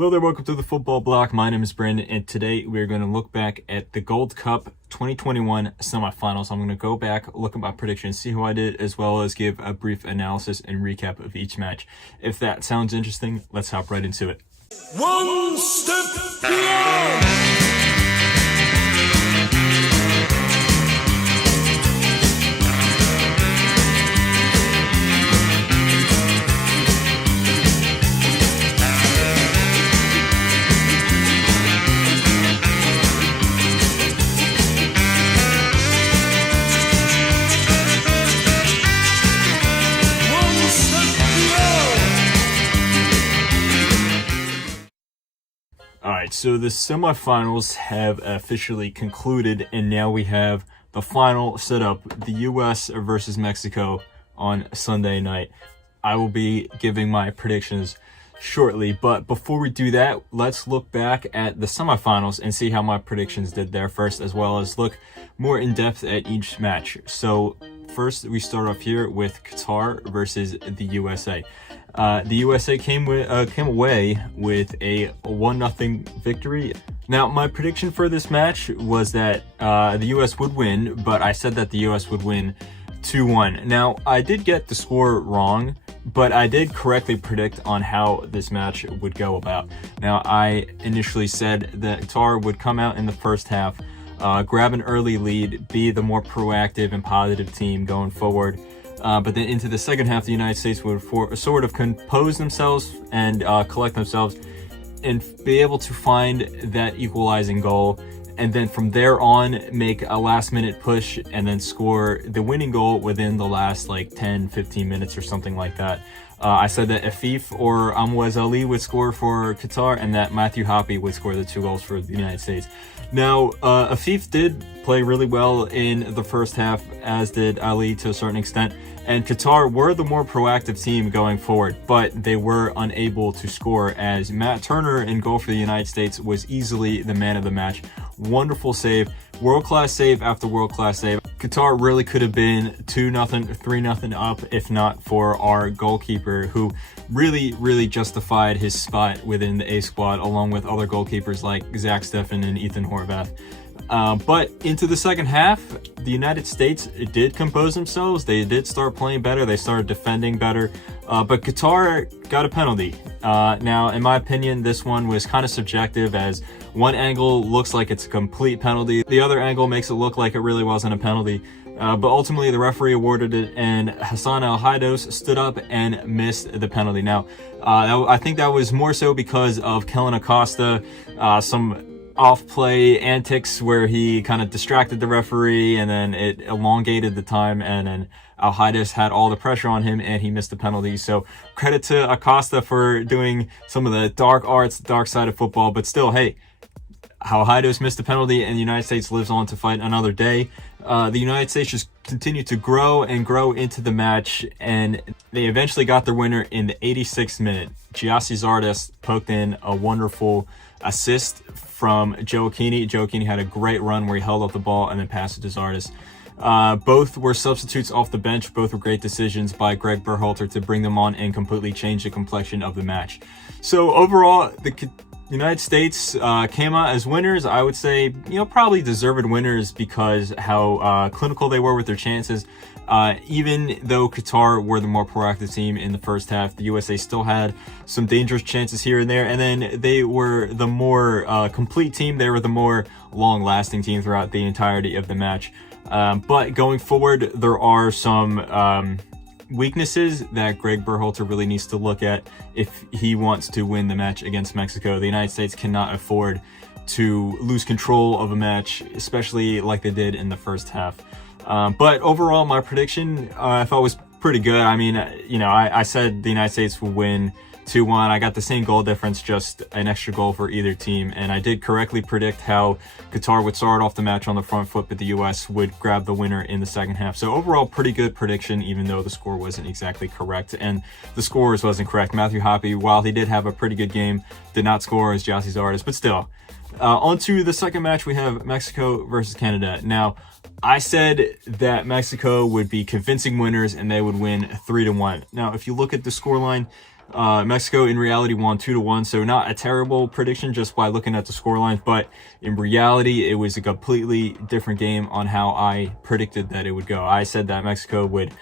Hello there, welcome to the Football Bloc. My name is Brandon, and today we're going to look back at the Gold Cup 2021 semifinals. I'm going to go back, look at my predictions, see how I did, as well as give a brief analysis and recap of each match. If that sounds interesting, let's hop right into it. One step beyond. Alright, so the semifinals have officially concluded, and now we have the final setup, the US versus Mexico on Sunday night. I will be giving my predictions shortly, but before we do that, let's look back at the semifinals and see how my predictions did there first, as well as look more in depth at each match. So first, we start off here with Qatar versus the USA. The USA came away with a 1-0 victory. Now, my prediction for this match was that the US would win, but I said that the US would win 2-1. Now, I did get the score wrong, but I did correctly predict on how this match would go about. Now, I initially said that Qatar would come out in the first half, grab an early lead, be the more proactive and positive team going forward. But then into the second half, the United States would sort of compose themselves and collect themselves and be able to find that equalizing goal. And then from there on, make a last-minute push and then score the winning goal within the last 10-15 minutes or something like that. I said that Afif or Amouaz Ali would score for Qatar, and that Matthew Hoppe would score the 2 goals for the United States. Now, Afif did play really well in the first half, as did Ali to a certain extent, and Qatar were the more proactive team going forward, but they were unable to score, as Matt Turner in goal for the United States was easily the man of the match. Wonderful save, world-class save after world-class save. Qatar really could have been 2-0, 3-0 up if not for our goalkeeper, who really justified his spot within the A squad, along with other goalkeepers like Zach Steffen and Ethan Horvath. But into the second half, the United States did compose themselves. They did start playing better. They started defending better. But Qatar got a penalty. Now, in my opinion, this one was kind of subjective, as one angle looks like it's a complete penalty. The other angle makes it look like it really wasn't a penalty. But ultimately, the referee awarded it, and Hassan El-Haidos stood up and missed the penalty. Now, I think that was more so because of Kellen Acosta, some off-play antics where he kind of distracted the referee, and then it elongated the time, and then El-Haidos had all the pressure on him and he missed the penalty. So credit to Acosta for doing some of the dark arts, dark side of football, but still, hey, El-Haidos missed the penalty and the United States lives on to fight another day. The United States just continued to grow and grow into the match, and they eventually got their winner in the 86th minute. Gyasi Zardes poked in a wonderful assist from Joe Aquini. Joe Aquini had a great run where he held up the ball and then passed it to Zardes. Both were substitutes off the bench. Both were great decisions by Greg Berhalter to bring them on and completely change the complexion of the match. So overall, the United States came out as winners. I would say, probably deserved winners because how clinical they were with their chances. Even though Qatar were the more proactive team in the first half, the USA still had some dangerous chances here and there. And then they were the more complete team. They were the more long-lasting team throughout the entirety of the match. But going forward, there are some weaknesses that Greg Berhalter really needs to look at if he wants to win the match against Mexico. The United States cannot afford to lose control of a match, especially like they did in the first half. But overall, my prediction, I thought was pretty good. I mean, I said the United States would win 2-1. I got the same goal difference, just an extra goal for either team. And I did correctly predict how Qatar would start off the match on the front foot, but the US would grab the winner in the second half. So overall, pretty good prediction, even though the score wasn't exactly correct. And the scores wasn't correct. Matthew Hoppe, while he did have a pretty good game, did not score as Gyasi Zardes, but still. On to the second match, we have Mexico versus Canada. Now, I said that Mexico would be convincing winners and they would win 3-1. Now, if you look at the scoreline, Mexico in reality won 2-1, so not a terrible prediction just by looking at the scorelines, but in reality it was a completely different game on how I predicted that it would go. I said that Mexico would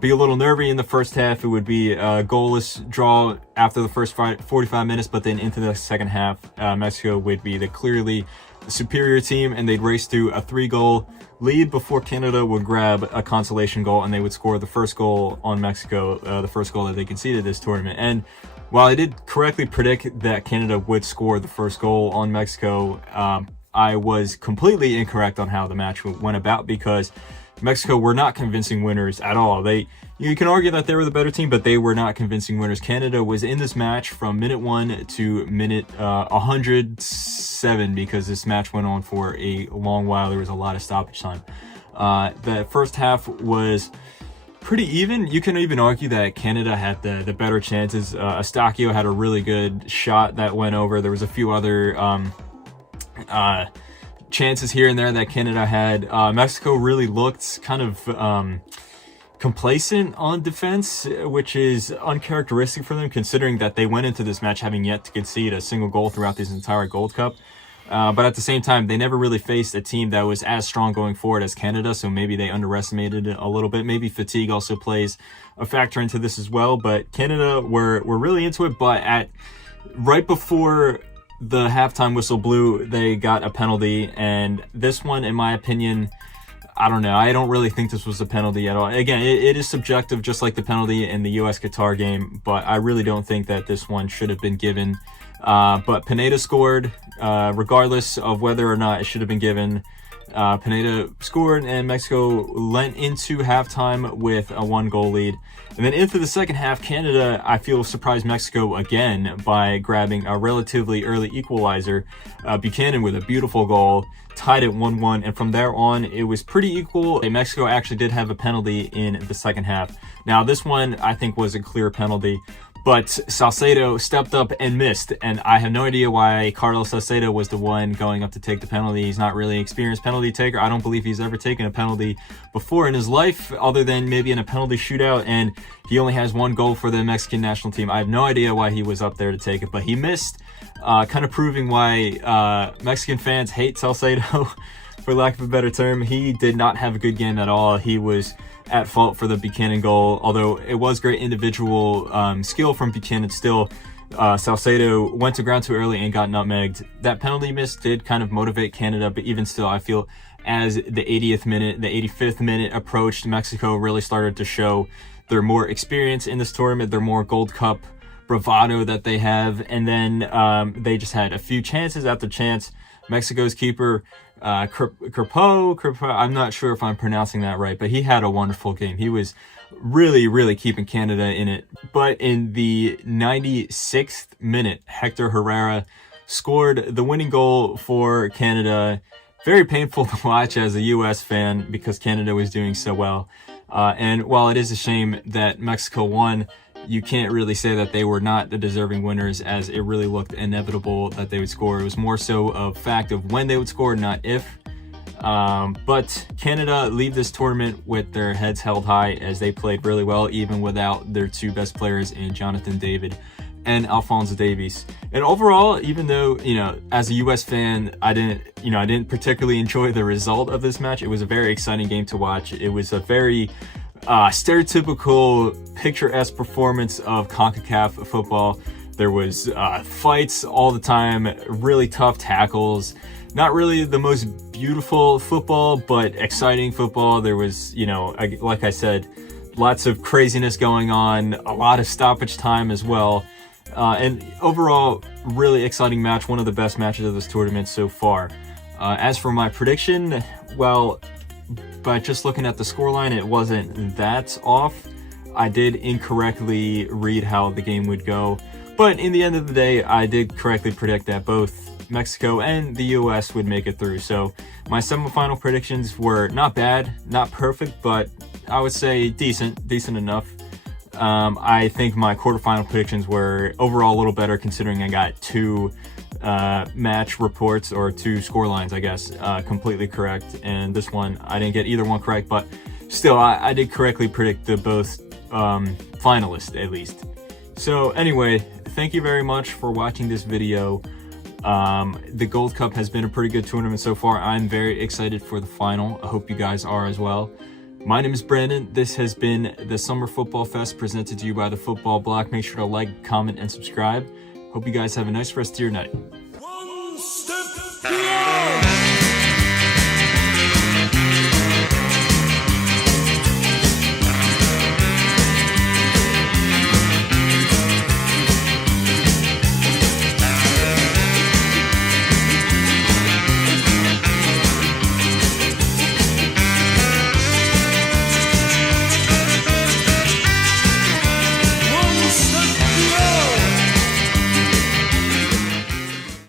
be a little nervy in the first half. It would be a goalless draw after the first 45 minutes, but then into the second half, Mexico would be the clearly superior team, and they'd race to a 3-goal lead before Canada would grab a consolation goal, and they would score the first goal on Mexico, the first goal that they conceded this tournament. And while I did correctly predict that Canada would score the first goal on Mexico, I was completely incorrect on how the match went about, because Mexico were not convincing winners at all. You can argue that they were the better team, but they were not convincing winners. Canada was in this match from minute 1 to minute 107, because this match went on for a long while. There was a lot of stoppage time. The first half was pretty even. You can even argue that Canada had the better chances. Eustachio had a really good shot that went over. There was a few other chances here and there that Canada had. Mexico really looked kind of complacent on defense, which is uncharacteristic for them, considering that they went into this match having yet to concede a single goal throughout this entire Gold Cup. But at the same time, they never really faced a team that was as strong going forward as Canada, so maybe they underestimated it a little bit. Maybe fatigue also plays a factor into this as well, but Canada were really into it. But right before the halftime whistle blew, they got a penalty, and this one, in my opinion, I don't know. I don't really think this was a penalty at all. Again, it is subjective, just like the penalty in the US-Qatar game, but I really don't think that this one should have been given. But Pineda scored, regardless of whether or not it should have been given. Pineda scored, and Mexico went into halftime with a 1-goal lead. And then into the second half, Canada, I feel, surprised Mexico again by grabbing a relatively early equalizer. Buchanan with a beautiful goal, tied at 1-1, and from there on, it was pretty equal. Mexico actually did have a penalty in the second half. Now, this one, I think, was a clear penalty, but Salcedo stepped up and missed, and I have no idea why Carlos Salcedo was the one going up to take the penalty. He's not really an experienced penalty taker. I don't believe he's ever taken a penalty before in his life, other than maybe in a penalty shootout, and he only has 1 goal for the Mexican national team. I have no idea why he was up there to take it, but he missed, kind of proving why Mexican fans hate Salcedo, for lack of a better term. He did not have a good game at all. He was at fault for the Buchanan goal, although it was great individual skill from Buchanan. Still, Salcedo went to ground too early and got nutmegged. That penalty miss did kind of motivate Canada, but even still, I feel as the 80th minute, the 85th minute approached, Mexico really started to show their more experience in this tournament, their more Gold Cup bravado that they have, and then they just had a few chances after chance. Mexico's keeper, Kerpo, I'm not sure if I'm pronouncing that right, but he had a wonderful game. He was really keeping Canada in it. But in the 96th minute, Hector Herrera scored the winning goal for Canada. Very painful to watch as a U.S. fan, because Canada was doing so well. And while it is a shame that Mexico won, you can't really say that they were not the deserving winners, as it really looked inevitable that they would score. It was more so a fact of when they would score, not if. But Canada leave this tournament with their heads held high, as they played really well, even without their 2 best players in Jonathan David and Alphonso Davies. And overall, even though, as a US fan, I didn't particularly enjoy the result of this match, it was a very exciting game to watch. It was a very stereotypical, picturesque performance of CONCACAF football. There was fights all the time, really tough tackles. Not really the most beautiful football, but exciting football. There was, like I said, lots of craziness going on, a lot of stoppage time as well. And overall, really exciting match, one of the best matches of this tournament so far. As for my prediction, well, by just looking at the scoreline, it wasn't that off. I did incorrectly read how the game would go, but in the end of the day, I did correctly predict that both Mexico and the US would make it through. So my semifinal predictions were not bad, not perfect, but I would say decent enough. I think my quarterfinal predictions were overall a little better, considering I got 2 match reports, or 2 scorelines, I guess, completely correct. And this one, I didn't get either one correct, but still, I did correctly predict the both finalists, at least. So anyway, thank you very much for watching this video. The Gold Cup has been a pretty good tournament so far. I'm very excited for the final. I hope you guys are as well. My name is Brandon. This has been the Summer Football Fest presented to you by the Football Bloc. Make sure to like, comment, and subscribe. Hope you guys have a nice rest of your night. One step beyond.